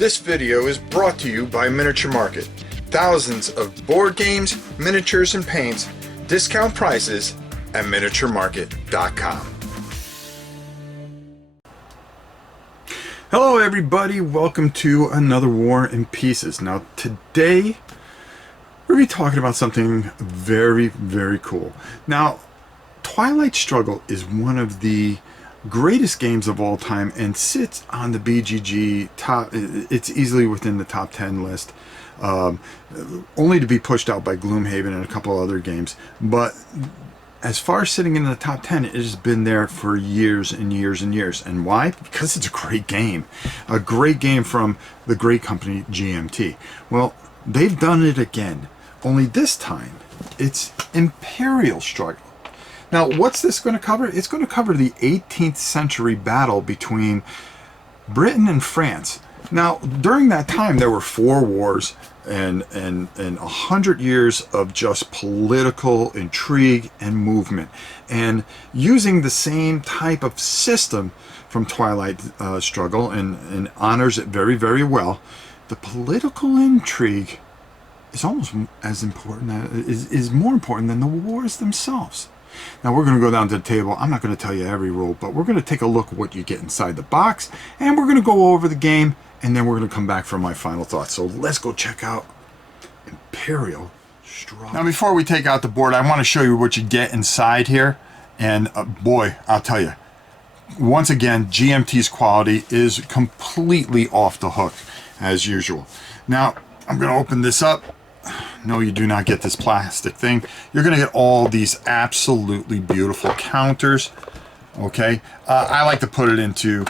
This video is brought to you by Miniature Market. Thousands of board games, miniatures, and paints, discount prices at miniaturemarket.com. Hello everybody, welcome to another War and Pieces. Now today we're going to be talking about something very, very cool. Now, Twilight Struggle is one of the greatest games of all time and sits on the BGG top. It's easily within the top 10 list, only to be pushed out by Gloomhaven and a couple other games. But as far as sitting in the top 10, it has been there for years and years and years. And why? Because it's a great game. A great game from the great company GMT. Well, they've done it again. Only this time, it's Imperial Struggle. Now, what's this going to cover? It's going to cover the 18th century battle between Britain and France. Now, during that time, there were 4 wars and 100 years of just political intrigue and movement. And using the same type of system from Twilight Struggle and honors it very, very well, the political intrigue is almost as important, is more important than the wars themselves. Now we're going to go down to the table. I'm not going to tell you every rule, but we're going to take a look at what you get inside the box, and we're going to go over the game, and then we're going to come back for my final thoughts. So let's go check out Imperial Struggle. Now before we take out the board, I want to show you what you get inside here, and boy, I'll tell you, once again, GMT's quality is completely off the hook as usual. Now I'm going to open this up. No, you do not get this plastic thing. You're going to get all these absolutely beautiful counters. Okay, I like to put it into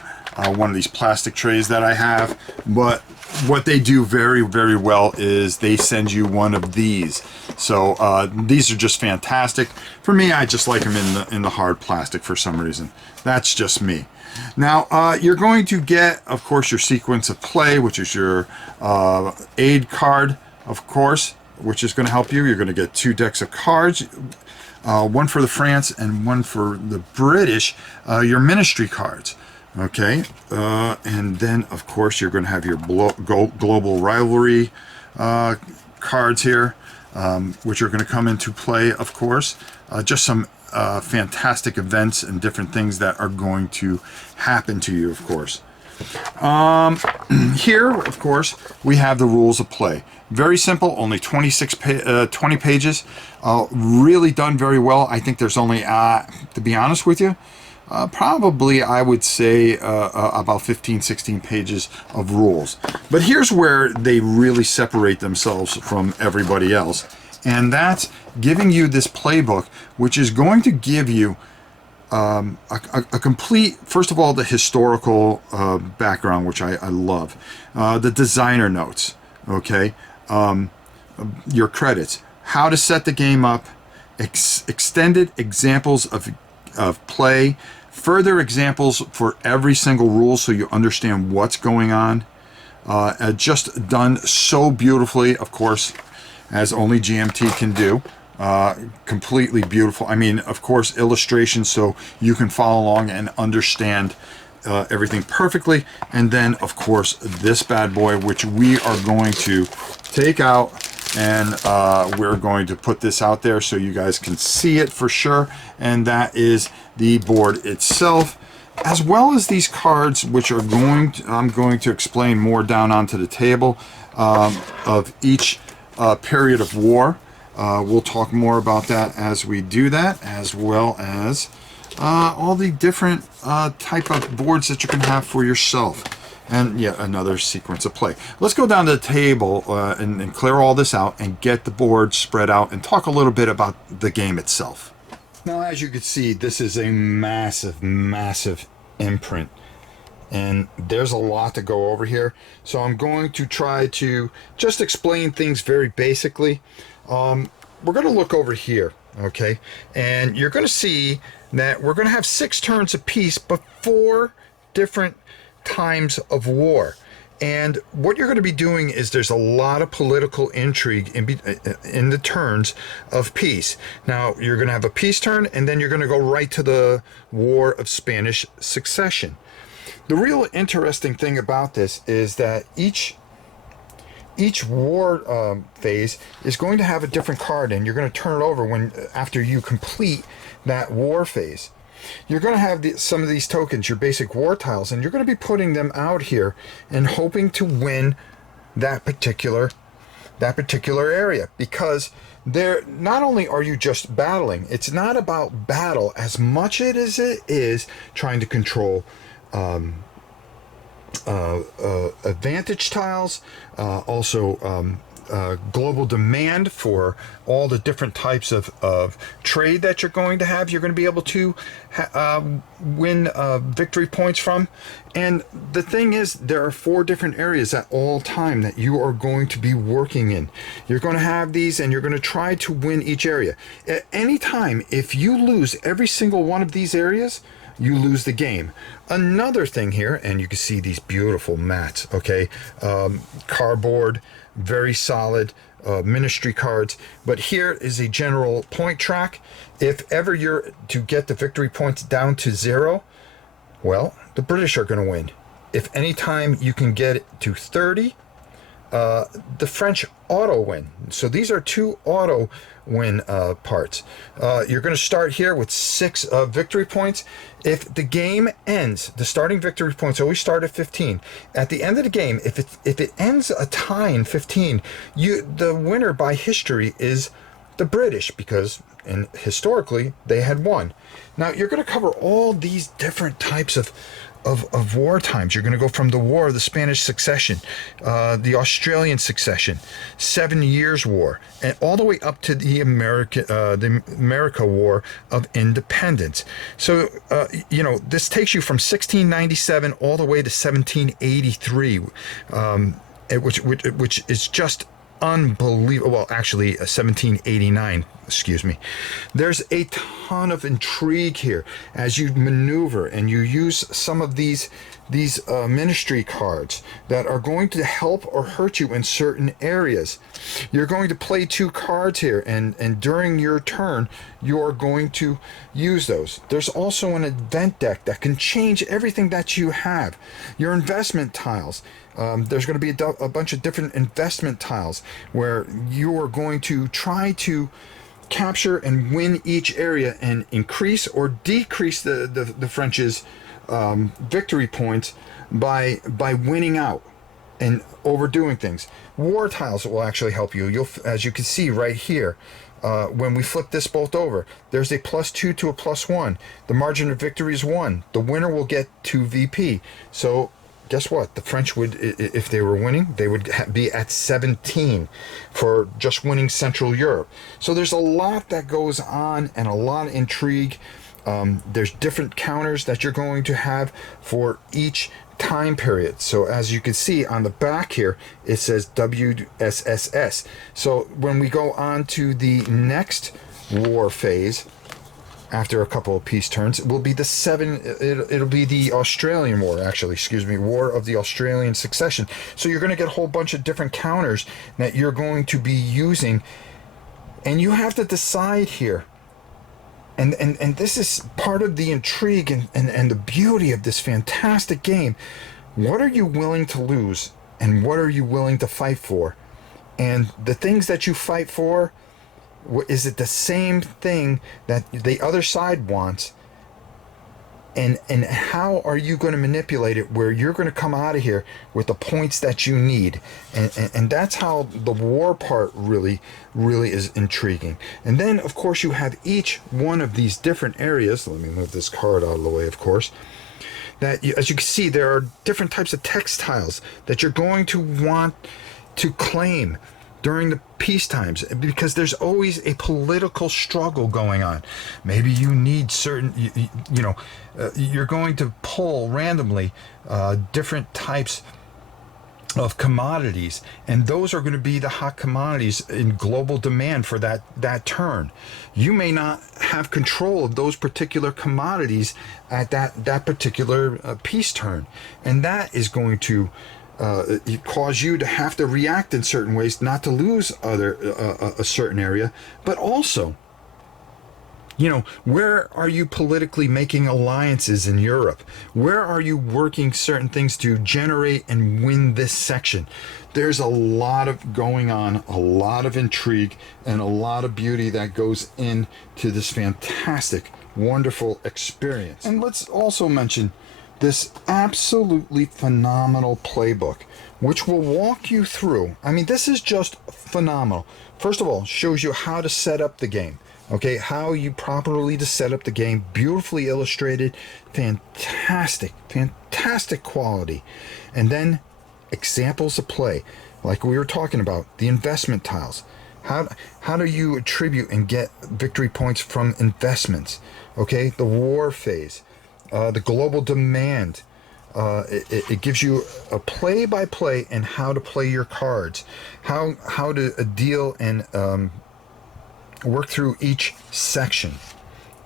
one of these plastic trays that I have, but what they do very, very well is they send you one of these. So these are just fantastic. For me, I just like them in the hard plastic for some reason. That's just me. Now, you're going to get, of course, your sequence of play, which is your aid card, of course, which is going to help you. You're going to get 2 decks of cards, one for the France and one for the British, your ministry cards. Okay, and then, of course, you're going to have your global rivalry cards here, which are going to come into play, of course. Just some fantastic events and different things that are going to happen to you, of course. Here, of course, we have the rules of play. Very simple, only 20 pages. Really done very well. I think there's only, to be honest with you, probably I would say about 15-16 pages of rules. But here's where they really separate themselves from everybody else. And that's giving you this playbook, which is going to give you a complete, first of all, the historical background, which I love. The designer notes, okay? Your credits, how to set the game up, extended examples of play, further examples for every single rule so you understand what's going on. Just done so beautifully, of course, as only GMT can do. Completely beautiful. I mean, of course, illustrations so you can follow along and understand everything perfectly. And then, of course, this bad boy, which we are going to take out, and we're going to put this out there so you guys can see it for sure. And that is the board itself, as well as these cards, which are I'm going to explain more down onto the table of each period of war. We'll talk more about that as we do that, as well as all the different type of boards that you can have for yourself. And yet another sequence of play. Let's go down to the table and clear all this out and get the board spread out and talk a little bit about the game itself. Now, as you can see, this is a massive, massive imprint. And there's a lot to go over here. So I'm going to try to just explain things very basically. We're going to look over here, okay? And you're going to see that we're going to have 6 turns apiece, but 4 different times of war. And what you're going to be doing is there's a lot of political intrigue in the turns of peace. Now, you're going to have a peace turn, and then you're going to go right to the War of Spanish Succession. The real interesting thing about this is that each war phase is going to have a different card, and you're going to turn it over after you complete that war phase. You're going to have some of these tokens, your basic war tiles, and you're going to be putting them out here and hoping to win that particular area, because there, not only are you just battling, it's not about battle as much as it is trying to control advantage tiles, also global demand for all the different types of trade that you're going to have. You're going to be able to win victory points from. And the thing is, there are 4 different areas at all time that you are going to be working in. You're going to have these, and you're going to try to win each area. At any time, if you lose every single one of these areas, you lose the game. Another thing here, and you can see these beautiful mats, okay? Cardboard, very solid ministry cards. But here is a general point track. If ever you're to get the victory points down to 0, well, the British are going to win. If any time you can get it to 30, the French auto win. So these are 2 auto win parts. You're going to start here with 6 victory points. If the game ends, the starting victory points always start at 15. At the end of the game, if it ends a tie in 15, the winner by history is the British, because historically they had won. Now you're going to cover all these different types of war times. You're going to go from the War of the Spanish Succession, the Australian Succession, 7 Years' War, and all the way up to the America War of Independence. So, this takes you from 1697 all the way to 1783, which is just unbelievable. Well, actually, 1789, excuse me. There's a ton of intrigue here as you maneuver and you use some of these ministry cards that are going to help or hurt you in certain areas. You're going to play 2 cards here, and during your turn, you're going to use those. There's also an event deck that can change everything that you have. Your investment tiles. There's going to be a bunch of different investment tiles where you are going to try to capture and win each area and increase or decrease the French's victory points by winning out and overdoing things. War tiles will actually help you. As you can see right here, when we flip this bolt over, there's a +2 to a +1. The margin of victory is 1. The winner will get 2 VP. So guess what? The French would, if they were winning, they would be at 17 for just winning Central Europe. So there's a lot that goes on and a lot of intrigue. There's different counters that you're going to have for each time period. So as you can see on the back here, it says WSSS. So when we go on to the next war phase, after a couple of peace turns, it will be it'll be the Australian War, actually, excuse me, War of the Australian Succession. So you're going to get a whole bunch of different counters that you're going to be using, and you have to decide here. And this is part of the intrigue and the beauty of this fantastic game. What are you willing to lose, and what are you willing to fight for? And the things that you fight for, is it the same thing that the other side wants? And how are you going to manipulate it where you're going to come out of here with the points that you need? And that's how the war part really is intriguing. And then, of course, you have each one of these different areas. Let me move this card out of the way, of course. That, as you can see, there are different types of textiles that you're going to want to claim during the peace times, because there's always a political struggle going on. Maybe you need certain, you're going to pull randomly different types of commodities, and those are going to be the hot commodities in global demand for that turn. You may not have control of those particular commodities at that particular peace turn, and that is going to cause you to have to react in certain ways, not to lose a certain area, but also Where are you politically making alliances in Europe? Where are you working certain things to generate and win this section? There's a lot of going on, a lot of intrigue, and a lot of beauty that goes into this fantastic, wonderful experience. And let's also mention this absolutely phenomenal playbook, which will walk you through. I mean, this is just phenomenal. First of all, shows you how to set up the game. Okay, how you properly to set up the game. Beautifully illustrated, fantastic quality. And then examples of play, like we were talking about, the investment tiles. How do you attribute and get victory points from investments? Okay, the war phase, the global demand. It gives you a play-by-play and how to play your cards, how to deal and work through each section.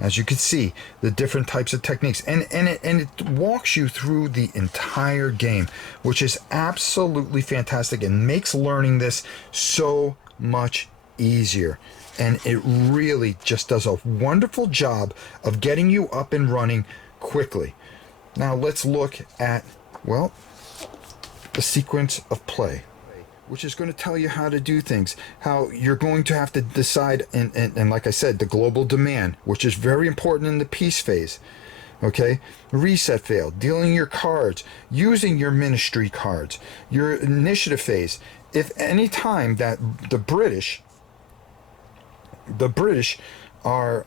As you can see, the different types of techniques, and it walks you through the entire game, which is absolutely fantastic and makes learning this so much easier. And it really just does a wonderful job of getting you up and running quickly. Now let's look at, well, the sequence of play, which is going to tell you how to do things, how you're going to have to decide, and like I said, the global demand, which is very important in the peace phase. Okay, reset fail, dealing your cards, using your ministry cards, your initiative phase. If any time that the British are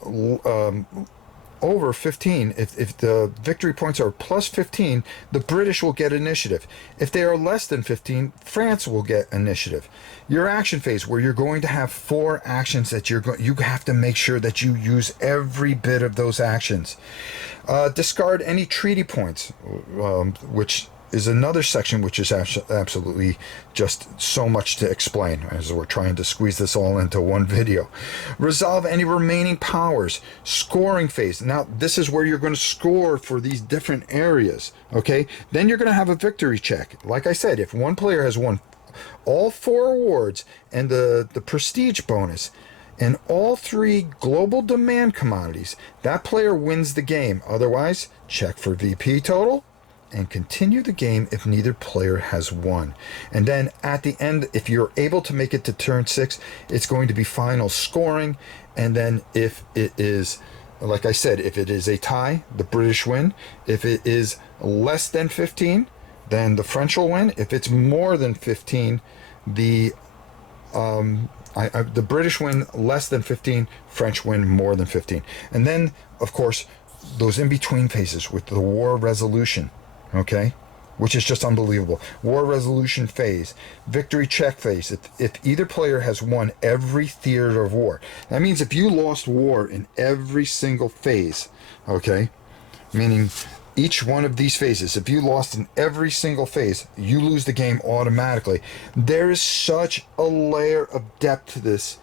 over 15, if the victory points are plus 15, the British will get initiative. If they are less than 15, France will get initiative. Your action phase, where you're going to have 4 actions that you have to make sure that you use every bit of those actions. Discard any treaty points, which is another section which is absolutely just so much to explain, as we're trying to squeeze this all into one video. Resolve any remaining powers. Scoring phase. Now this is where you're going to score for these different areas. Okay, then you're going to have a victory check. Like I said, if one player has won all 4 awards and the prestige bonus and all 3 global demand commodities, that player wins the game. Otherwise, check for VP total and continue the game if neither player has won. And then at the end, if you're able to make it to turn 6, it's going to be final scoring. And then if it is, like I said, if it is a tie, the British win. If it is less than 15, then the French will win. If it's more than 15, the British win less than 15, French win more than 15. And then, of course, those in-between phases with the war resolution. Okay, which is just unbelievable. War resolution phase, victory check phase. If either player has won every theater of war, that means if you lost war in every single phase, okay, meaning each one of these phases, if you lost in every single phase, you lose the game automatically. There is such a layer of depth to this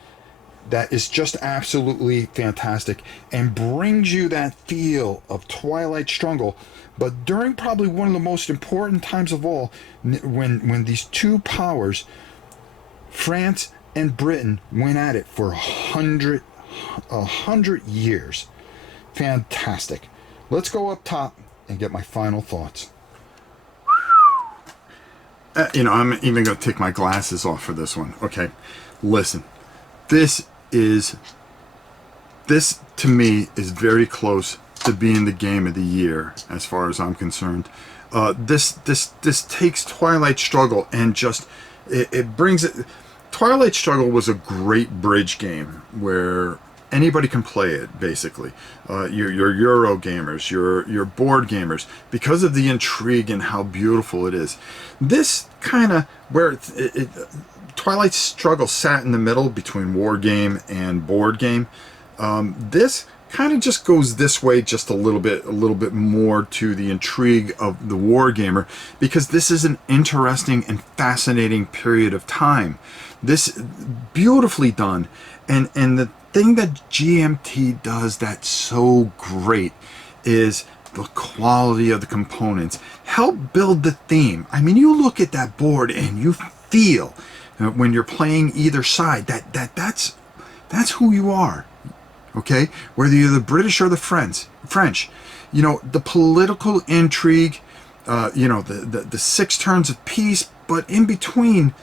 that is just absolutely fantastic and brings you that feel of Twilight Struggle, but during probably one of the most important times of all, when these 2 powers, France and Britain, went at it for 100 years. Fantastic. Let's go up top and get my final thoughts. I'm even going to take my glasses off for this one. Okay, listen. This to me is very close to being the game of the year as far as I'm concerned. This takes Twilight Struggle and just it brings it. Twilight Struggle was a great bridge game where anybody can play it, basically. Your Euro gamers, your board gamers, because of the intrigue and how beautiful it is. This kind of where Twilight Struggle sat in the middle between war game and board game. This kind of just goes this way just a little bit more to the intrigue of the war gamer, because this is an interesting and fascinating period of time. This beautifully done, and the thing that GMT does that's so great is the quality of the components help build the theme. I mean, you look at that board and you feel when you're playing either side that's who you are. okay? Whether you're the British or the French, you know, the political intrigue, you know, the 6 turns of peace, but in between,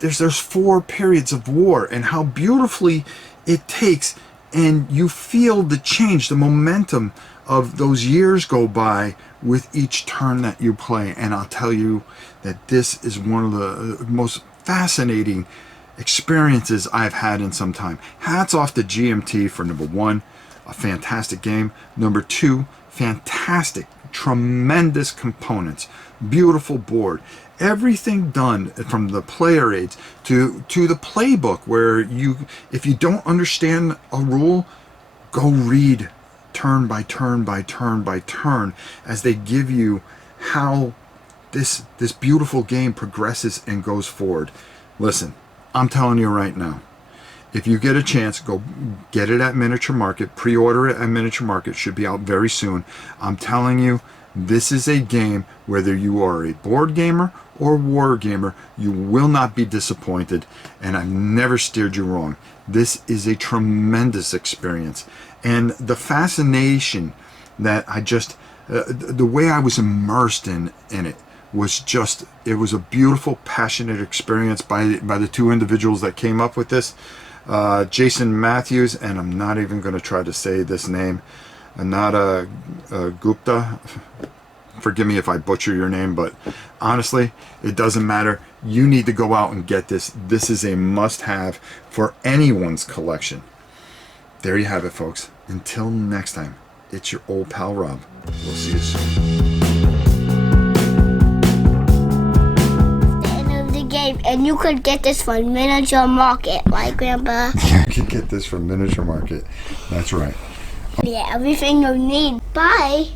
there's 4 periods of war, and how beautifully it takes, and you feel the change, the momentum of those years go by with each turn that you play. And I'll tell you that this is one of the most fascinating experiences I've had in some time. Hats off to GMT for number 1, a fantastic game. Number 2, fantastic, tremendous components, beautiful board, everything done from the player aids to the playbook, where if you don't understand a rule, go read turn by turn by turn by turn as they give you how this beautiful game progresses and goes forward. Listen, I'm telling you right now, if you get a chance, go get it at Miniature Market, pre-order it at Miniature Market, should be out very soon. I'm telling you, this is a game, whether you are a board gamer or war gamer, you will not be disappointed, and I've never steered you wrong. This is a tremendous experience, and the fascination that the way I was immersed in it was just, it was a beautiful, passionate experience by the 2 individuals that came up with this. Jason Matthews, and I'm not even going to try to say this name, Ananda, Gupta. Forgive me if I butcher your name, but honestly, it doesn't matter. You need to go out and get this. This is a must-have for anyone's collection. There you have it, folks. Until next time, it's your old pal Rob. We'll see you soon. And you could get this from Miniature Market, right, Grandpa? You can get this from Miniature Market. That's right. Yeah, everything you need. Bye.